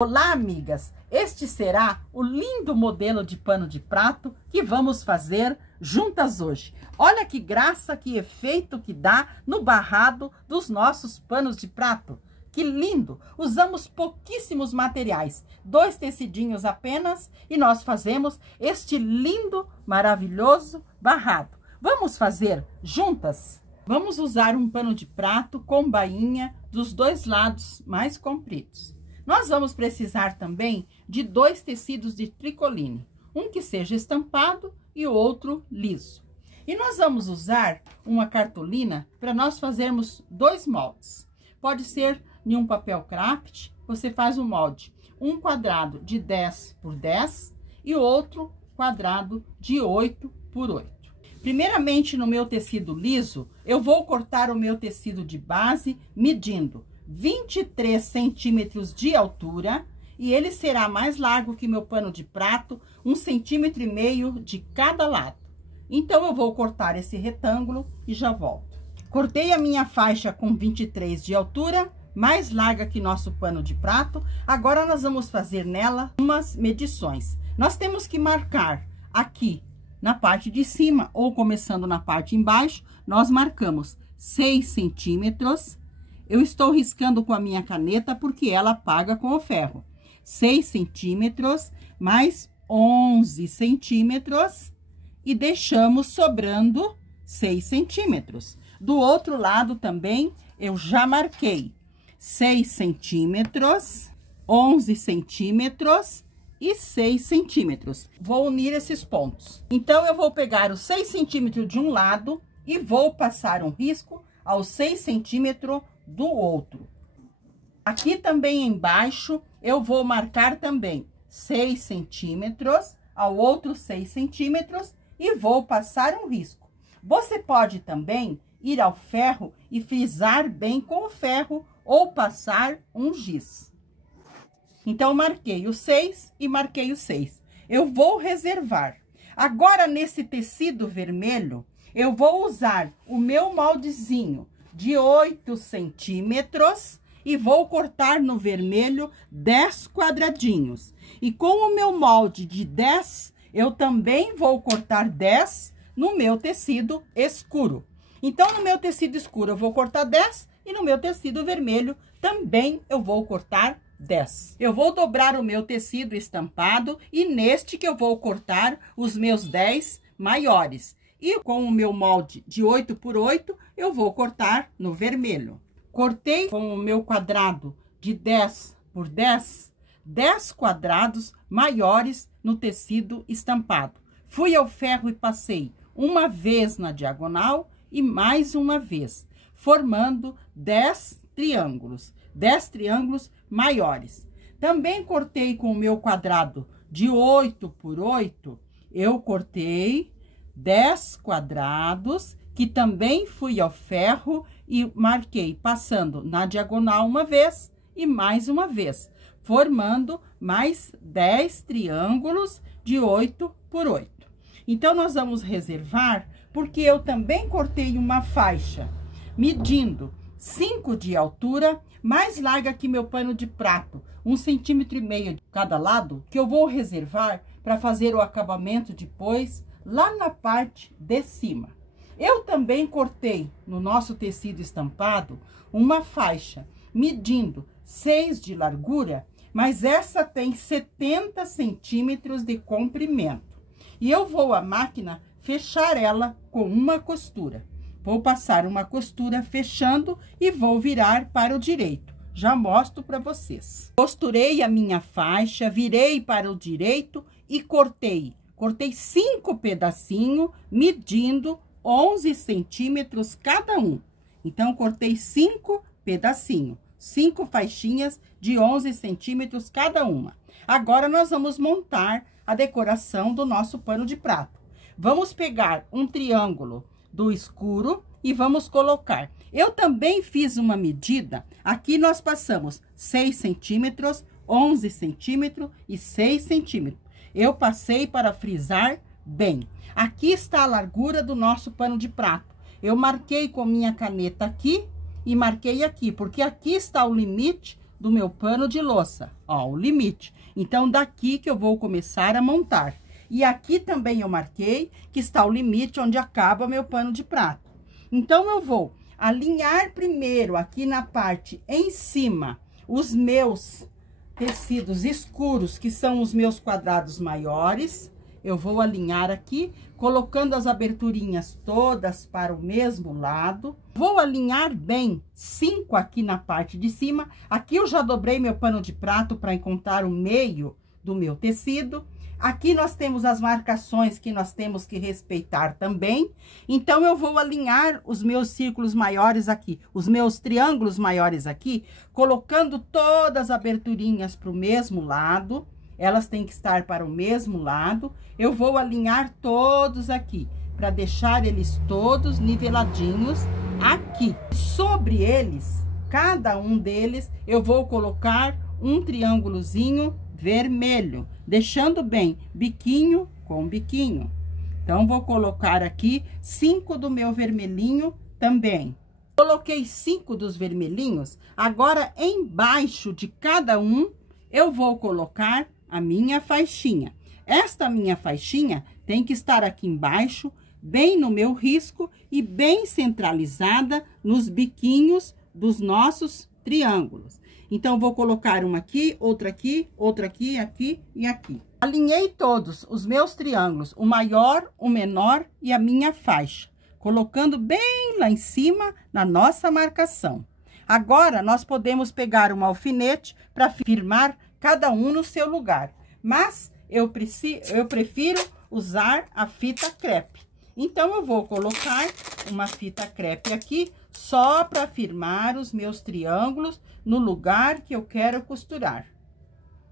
Olá, amigas! Este será o lindo modelo de pano de prato que vamos fazer juntas hoje. Olha que graça, que efeito que dá no barrado dos nossos panos de prato. Que lindo! Usamos pouquíssimos materiais, 2 tecidinhos apenas, e nós fazemos este lindo, maravilhoso barrado. Vamos fazer juntas? Vamos usar um pano de prato com bainha dos 2 lados mais compridos. Nós vamos precisar também de 2 tecidos de tricoline, um que seja estampado e o outro liso. E nós vamos usar uma cartolina para nós fazermos 2 moldes. Pode ser em um papel craft, você faz um molde, um quadrado de 10 por 10 e outro quadrado de 8 por 8. Primeiramente, no meu tecido liso, eu vou cortar o meu tecido de base medindo 23 centímetros de altura, e ele será mais largo que meu pano de prato, 1,5 centímetro de cada lado. Então, eu vou cortar esse retângulo e já volto. Cortei a minha faixa com 23 de altura, mais larga que nosso pano de prato. Agora, nós vamos fazer nela umas medições. Nós temos que marcar aqui na parte de cima, ou começando na parte embaixo, nós marcamos 6 centímetros. Eu estou riscando com a minha caneta porque ela apaga com o ferro. 6 centímetros mais 11 centímetros e deixamos sobrando 6 centímetros. Do outro lado também eu já marquei 6 centímetros, 11 centímetros e 6 centímetros. Vou unir esses pontos. Então, eu vou pegar os 6 centímetros de um lado e vou passar um risco aos 6 centímetros do outro. Aqui também embaixo, eu vou marcar também 6 centímetros, ao outro 6 centímetros, e vou passar um risco. Você pode também ir ao ferro e frisar bem com o ferro, ou passar um giz. Então, marquei o 6 e marquei o 6. Eu vou reservar. Agora, nesse tecido vermelho, eu vou usar o meu moldezinho de 8 centímetros e vou cortar no vermelho 10 quadradinhos. E com o meu molde de 10, eu também vou cortar 10 no meu tecido escuro. Então, no meu tecido escuro, eu vou cortar 10 e no meu tecido vermelho também eu vou cortar 10. Eu vou dobrar o meu tecido estampado e neste que eu vou cortar os meus 10 maiores. E com o meu molde de 8 por 8, eu vou cortar no vermelho. Cortei com o meu quadrado de 10 por 10, 10 quadrados maiores no tecido estampado. Fui ao ferro e passei uma vez na diagonal e mais uma vez, formando 10 triângulos. 10 triângulos maiores. Também cortei com o meu quadrado de 8 por 8, eu cortei 10 quadrados, que também fui ao ferro e marquei passando na diagonal uma vez e mais uma vez, formando mais 10 triângulos de 8 por 8. Então, nós vamos reservar, porque eu também cortei uma faixa, medindo 5 de altura, mais larga que meu pano de prato, 1,5 centímetro de cada lado, que eu vou reservar para fazer o acabamento depois, lá na parte de cima. Eu também cortei no nosso tecido estampado uma faixa, medindo 6 de largura, mas essa tem 70 centímetros de comprimento. E eu vou à máquina fechar ela com uma costura. Vou passar uma costura fechando e vou virar para o direito. Já mostro para vocês. Costurei a minha faixa, virei para o direito e cortei. Cortei 5 pedacinhos, medindo 11 centímetros cada um. Então, cortei 5 pedacinhos, 5 faixinhas de 11 centímetros cada uma. Agora, nós vamos montar a decoração do nosso pano de prato. Vamos pegar um triângulo do escuro e vamos colocar. Eu também fiz uma medida. Aqui nós passamos 6 centímetros, 11 centímetros e 6 centímetros. Eu passei para frisar bem. Aqui está a largura do nosso pano de prato. Eu marquei com minha caneta aqui e marquei aqui, porque aqui está o limite do meu pano de louça, ó, o limite. Então, daqui que eu vou começar a montar. E aqui também eu marquei que está o limite onde acaba meu pano de prato. Então, eu vou alinhar primeiro aqui na parte em cima os meus tecidos escuros, que são os meus quadrados maiores. Eu vou alinhar aqui, colocando as aberturinhas todas para o mesmo lado. Vou alinhar bem 5 aqui na parte de cima. Aqui eu já dobrei meu pano de prato para encontrar o meio do meu tecido. Aqui nós temos as marcações que nós temos que respeitar também. Então, eu vou alinhar os meus círculos maiores aqui, os meus triângulos maiores aqui, colocando todas as aberturinhas para o mesmo lado. Elas têm que estar para o mesmo lado. Eu vou alinhar todos aqui, para deixar eles todos niveladinhos aqui. Sobre eles, cada um deles, eu vou colocar um triângulozinho vermelho, deixando bem biquinho com biquinho. Então, vou colocar aqui 5 do meu vermelhinho também. Coloquei 5 dos vermelhinhos. Agora, embaixo de cada um, eu vou colocar a minha faixinha. Esta minha faixinha tem que estar aqui embaixo, bem no meu risco e bem centralizada nos biquinhos dos nossos triângulos. Então, vou colocar uma aqui, outra aqui, aqui e aqui. Alinhei todos os meus triângulos, o maior, o menor e a minha faixa, colocando bem lá em cima na nossa marcação. Agora, nós podemos pegar um alfinete para firmar cada um no seu lugar, mas eu prefiro usar a fita crepe. Então, eu vou colocar uma fita crepe aqui, só para firmar os meus triângulos no lugar que eu quero costurar.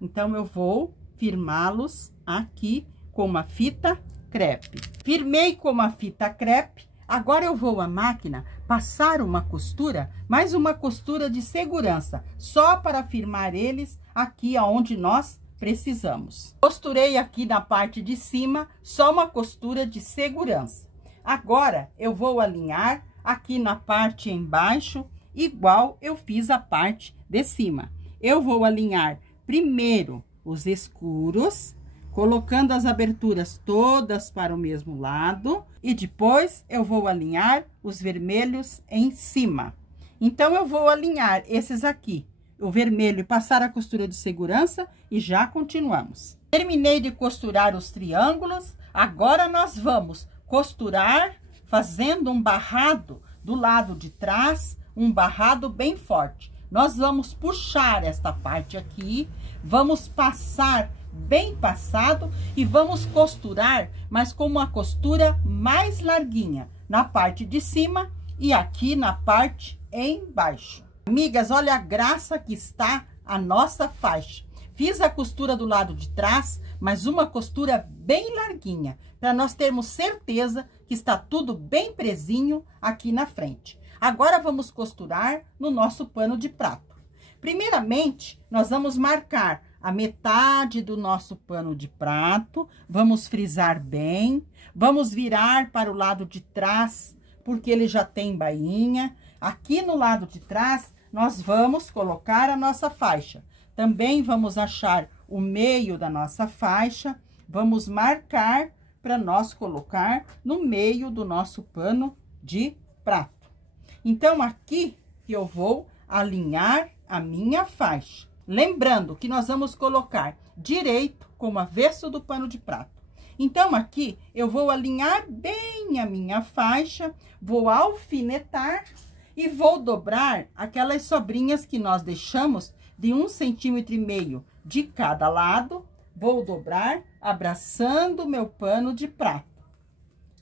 Então, eu vou firmá-los aqui com uma fita crepe. Firmei com uma fita crepe. Agora, eu vou à máquina passar uma costura, mais uma costura de segurança, só para firmar eles aqui aonde nós precisamos. Costurei aqui na parte de cima, só uma costura de segurança. Agora, eu vou alinhar aqui na parte embaixo, igual eu fiz a parte de cima. Eu vou alinhar primeiro os escuros, colocando as aberturas todas para o mesmo lado, e depois eu vou alinhar os vermelhos em cima. Então, eu vou alinhar esses aqui, o vermelho, e passar a costura de segurança, e já continuamos. Terminei de costurar os triângulos, agora nós vamos costurar fazendo um barrado do lado de trás, um barrado bem forte. Nós vamos puxar esta parte aqui, vamos passar bem passado e vamos costurar, mas com uma costura mais larguinha na parte de cima e aqui na parte embaixo. Amigas, olha a graça que está a nossa faixa. Fiz a costura do lado de trás, mas uma costura bem larguinha, para nós termos certeza que está tudo bem presinho aqui na frente. Agora, vamos costurar no nosso pano de prato. Primeiramente, nós vamos marcar a metade do nosso pano de prato, vamos frisar bem, vamos virar para o lado de trás, porque ele já tem bainha. Aqui no lado de trás, nós vamos colocar a nossa faixa. Também vamos achar o meio da nossa faixa, vamos marcar para nós colocar no meio do nosso pano de prato. Então, aqui que eu vou alinhar a minha faixa. Lembrando que nós vamos colocar direito como avesso do pano de prato. Então, aqui eu vou alinhar bem a minha faixa, vou alfinetar e vou dobrar aquelas sobrinhas que nós deixamos de 1,5 cm de cada lado. Vou dobrar, abraçando o meu pano de prato.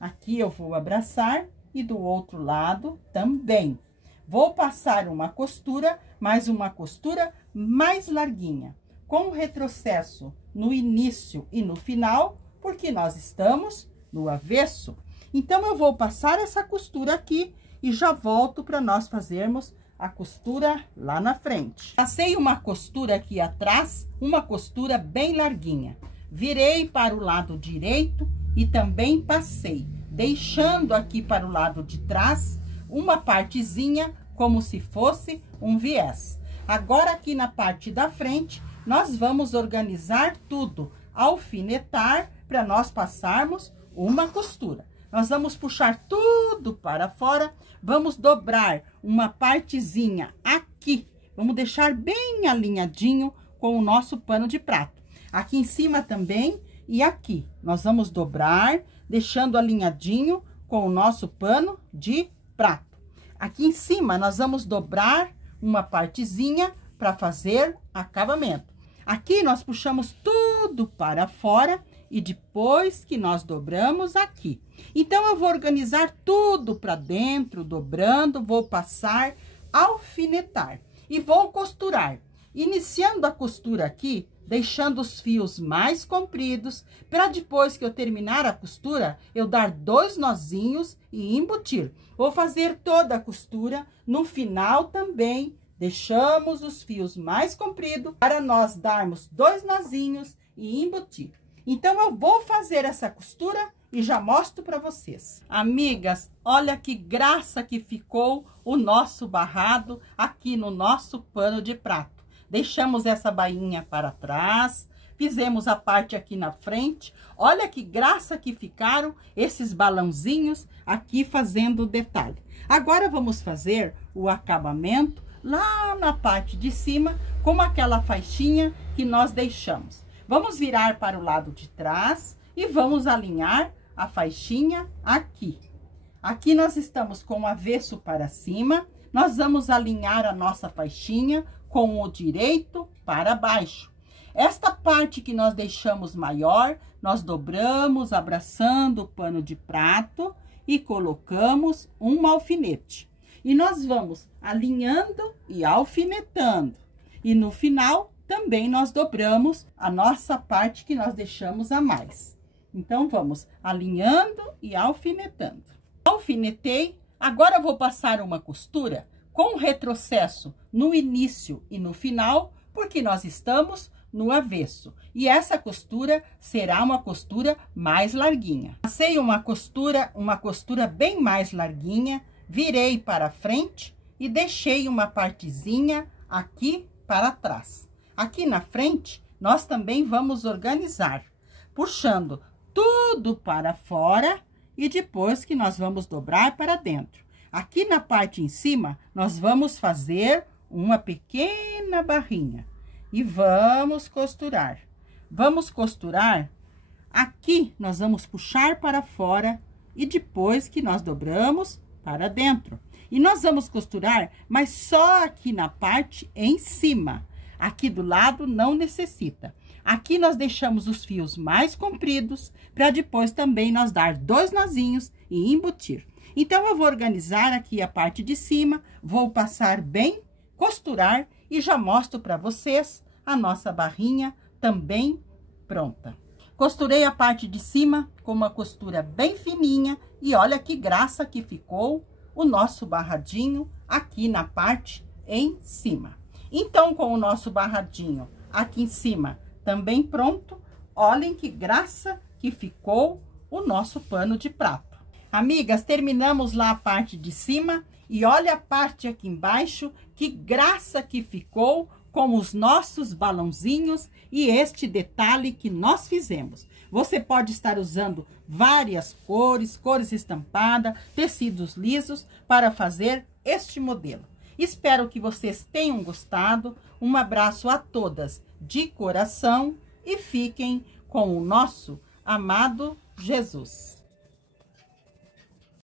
Aqui eu vou abraçar e do outro lado também. Vou passar uma costura, mais uma costura mais larguinha, com o retrocesso no início e no final, porque nós estamos no avesso. Então, eu vou passar essa costura aqui e já volto para nós fazermos a costura lá na frente. Passei uma costura aqui atrás, uma costura bem larguinha. Virei para o lado direito e também passei, deixando aqui para o lado de trás uma partezinha como se fosse um viés. Agora, aqui na parte da frente, nós vamos organizar tudo, alfinetar, para nós passarmos uma costura. Nós vamos puxar tudo para fora, vamos dobrar uma partezinha aqui. Vamos deixar bem alinhadinho com o nosso pano de prato. Aqui em cima também e aqui. Nós vamos dobrar, deixando alinhadinho com o nosso pano de prato. Aqui em cima, nós vamos dobrar uma partezinha para fazer acabamento. Aqui, nós puxamos tudo para fora e depois que nós dobramos aqui. Então, eu vou organizar tudo para dentro, dobrando, vou passar, alfinetar e vou costurar. Iniciando a costura aqui, deixando os fios mais compridos, para depois que eu terminar a costura, eu dar 2 nozinhos e embutir. Vou fazer toda a costura, no final também, deixamos os fios mais compridos, para nós darmos 2 nozinhos e embutir. Então, eu vou fazer essa costura e já mostro para vocês. Amigas, olha que graça que ficou o nosso barrado aqui no nosso pano de prato. Deixamos essa bainha para trás, fizemos a parte aqui na frente. Olha que graça que ficaram esses balãozinhos aqui fazendo o detalhe. Agora, vamos fazer o acabamento lá na parte de cima, com aquela faixinha que nós deixamos. Vamos virar para o lado de trás e vamos alinhar a faixinha aqui. Aqui nós estamos com o avesso para cima, nós vamos alinhar a nossa faixinha com o direito para baixo. Esta parte que nós deixamos maior, nós dobramos, abraçando o pano de prato e colocamos um alfinete. E nós vamos alinhando e alfinetando. E no final, também nós dobramos a nossa parte que nós deixamos a mais. Então, vamos alinhando e alfinetando. Alfinetei, agora eu vou passar uma costura com retrocesso no início e no final, porque nós estamos no avesso. E essa costura será uma costura mais larguinha. Passei uma costura bem mais larguinha, virei para frente e deixei uma partezinha aqui para trás. Aqui na frente, nós também vamos organizar, puxando tudo para fora e depois que nós vamos dobrar para dentro. Aqui na parte em cima, nós vamos fazer uma pequena barrinha e vamos costurar. Vamos costurar, aqui nós vamos puxar para fora e depois que nós dobramos para dentro. E nós vamos costurar, mas só aqui na parte em cima. Aqui do lado não necessita. Aqui nós deixamos os fios mais compridos, para depois também nós dar 2 nozinhos e embutir. Então, eu vou organizar aqui a parte de cima, vou passar bem, costurar e já mostro para vocês a nossa barrinha também pronta. Costurei a parte de cima com uma costura bem fininha e olha que graça que ficou o nosso barradinho aqui na parte em cima. Então, com o nosso barradinho aqui em cima também pronto, olhem que graça que ficou o nosso pano de prato. Amigas, terminamos lá a parte de cima e olha a parte aqui embaixo, que graça que ficou com os nossos balãozinhos e este detalhe que nós fizemos. Você pode estar usando várias cores estampadas, tecidos lisos para fazer este modelo. Espero que vocês tenham gostado. Um abraço a todas de coração e fiquem com o nosso amado Jesus.